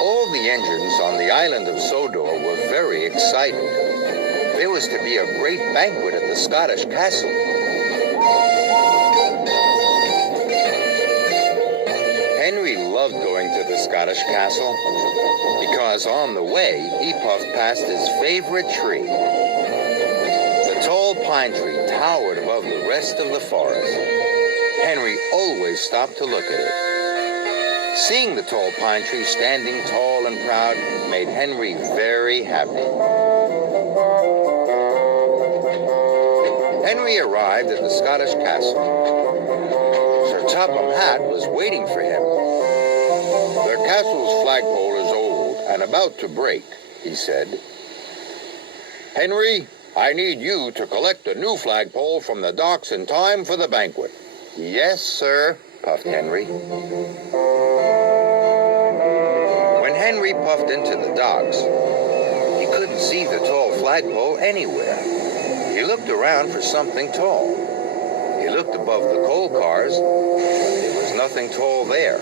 All the engines on the island of Sodor were very excited. There was to be a great banquet at the Scottish castle. Henry loved going to the Scottish castle because on the way he puffed past his favorite tree. The tall pine tree towered above the rest of the forest. Henry always stopped to look at it. Seeing the tall pine tree standing tall and proud made Henry very happy. Henry arrived at the Scottish castle. Sir Topham Hatt was waiting for him. "The castle's flagpole is old and about to break," he said. "Henry, I need you to collect a new flagpole from the docks in time for the banquet." "Yes, sir," puffed Henry. When Henry puffed into the docks, he couldn't see the tall flagpole anywhere. He looked around for something tall. He looked above the coal cars, but there was nothing tall there.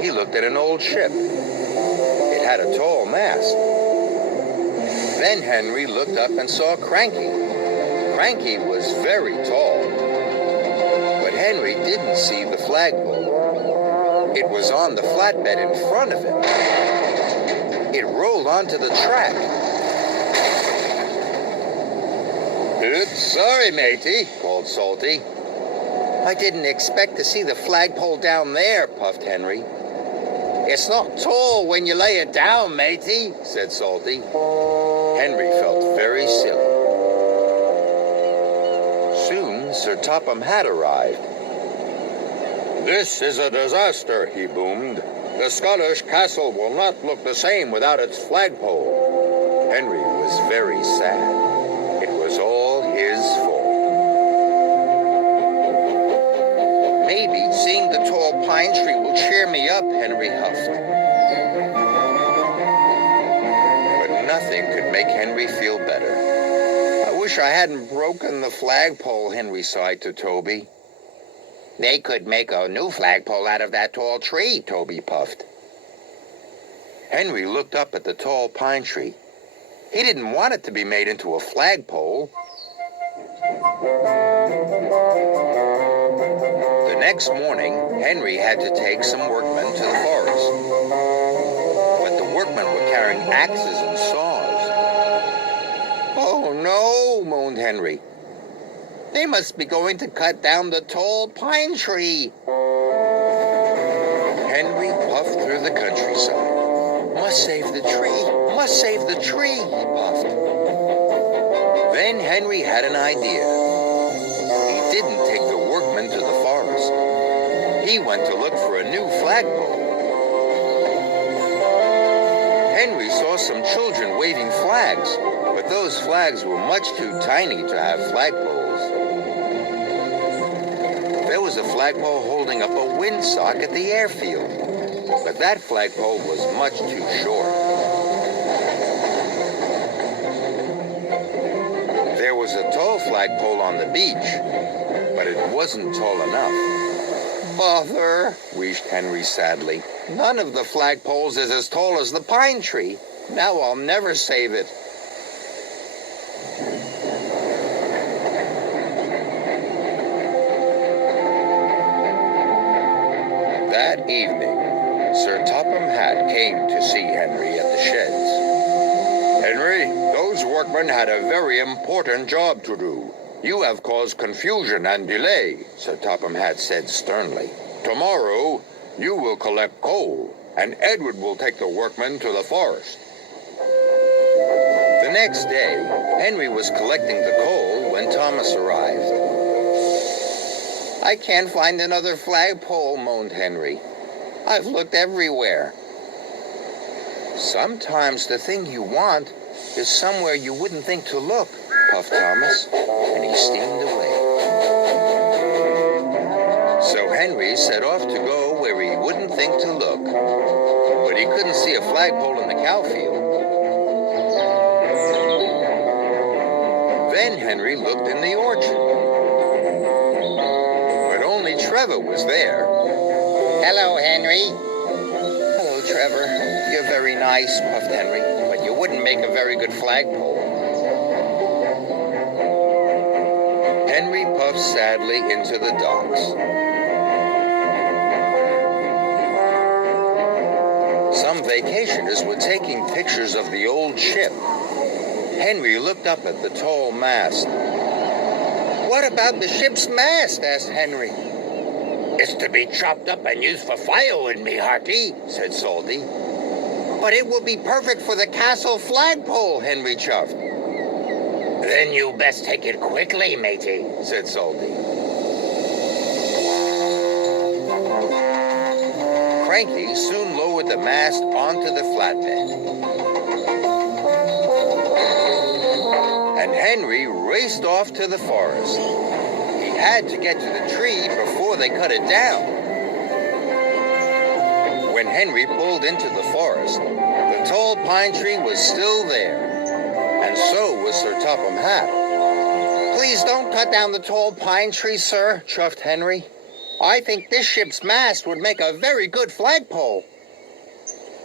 He looked at an old ship. It had a tall mast. Then Henry looked up and saw Cranky. Cranky was very tall, but Henry didn't see the flagpole. It was on the flatbed in front of him. It rolled onto the track. "Oops, sorry, matey," called Salty. "I didn't expect to see the flagpole down there," puffed Henry. "It's not tall when you lay it down, matey," said Salty. Henry felt very silly. Soon Sir Topham Hatt arrived. "This is a disaster," he boomed. "The Scottish castle will not look the same without its flagpole." Henry was very sad. It was all his fault. "Maybe seeing the tall pine tree will cheer me up," Henry huffed. But nothing could make Henry feel better. "I wish I hadn't broken the flagpole," Henry sighed to Toby. "They could make a new flagpole out of that tall tree," Toby puffed. Henry looked up at the tall pine tree. He didn't want it to be made into a flagpole. The next morning, Henry had to take some workmen to the forest. But the workmen were carrying axes and saws. "Oh no," moaned Henry. "They must be going to cut down the tall pine tree." Henry puffed through the countryside. "Must save the tree, must save the tree," he puffed. Then Henry had an idea. He didn't take the workmen to the forest. He went to look for a new flagpole. Henry saw some children waving flags, but those flags were much too tiny to have flagpoles. There was a flagpole holding up a windsock at the airfield, but that flagpole was much too short. There was a tall flagpole on the beach, but it wasn't tall enough. "Bother," wheezed Henry sadly. "None of the flagpoles is as tall as the pine tree. Now I'll never save it." That evening, Sir Topham Hatt came to see Henry at the sheds. "Henry, those workmen had a very important job to do. You have caused confusion and delay," Sir Topham Hatt said sternly. "Tomorrow, you will collect coal, and Edward will take the workmen to the forest." The next day, Henry was collecting the coal when Thomas arrived. "I can't find another flagpole," moaned Henry. "I've looked everywhere." "Sometimes the thing you want is somewhere you wouldn't think to look," puffed Thomas, and he steamed away. So Henry set off to go where he wouldn't think to look, but he couldn't see a flagpole in the cow field. Then Henry looked in the orchard, but only Trevor was there. Hello, Henry. Hello, Trevor. You're very nice, puffed Henry, but you wouldn't make a very good flagpole. Henry puffed sadly into the docks. Some vacationers were taking pictures of the old ship. Henry looked up at the tall mast. "What about the ship's mast?" asked Henry. It's to be chopped up and used for firewood, me hearty, said Salty. "But it will be perfect for the castle flagpole," Henry chuffed. Then you best take it quickly, matey, said Salty. Cranky soon lowered the mast onto the flatbed. And Henry raced off to the forest. He had to get to the tree before they cut it down. When Henry pulled into the forest, the tall pine tree was still there, and so was Sir Topham Hatt. "Please don't cut down the tall pine tree, sir," chuffed Henry. "I think this ship's mast would make a very good flagpole."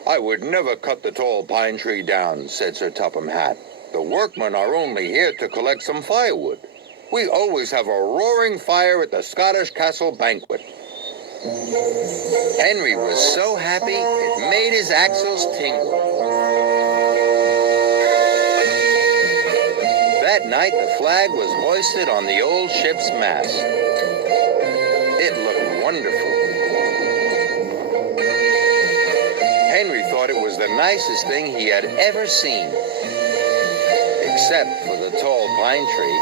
"I would never cut the tall pine tree down," said Sir Topham Hatt. "The workmen are only here to collect some firewood. We always have a roaring fire at the Scottish Castle banquet." Henry was so happy it made his axles tingle. That night the flag was hoisted on the old ship's mast. It looked wonderful. Henry thought it was the nicest thing he had ever seen, except for the tall pine tree.